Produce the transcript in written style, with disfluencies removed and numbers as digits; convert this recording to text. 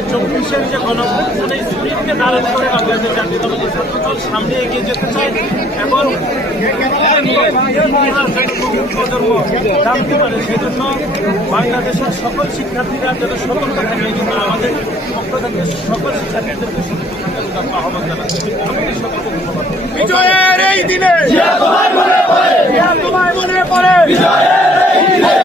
যে 24-এর যে গণঅভ্যুত্থানের স্পিরিটকে ধারণ করে বাংলাদেশ জাতীয়তাবাদী ছাত্রদল সামনে এগিয়ে যেতে চায় এবং প্রজন্ম জানতে পারে সেজন্য বাংলাদেশের সকল শিক্ষার্থীরা যেন সতর্ক থাকে এই জন্য আমাদের পক্ষ থেকে সকল শিক্ষার্থীদেরকে সতর্ক থাকার জন্য আহ্বান জানাচ্ছি। বিজয়ের এই দিনে তোমায় মনে পড়ে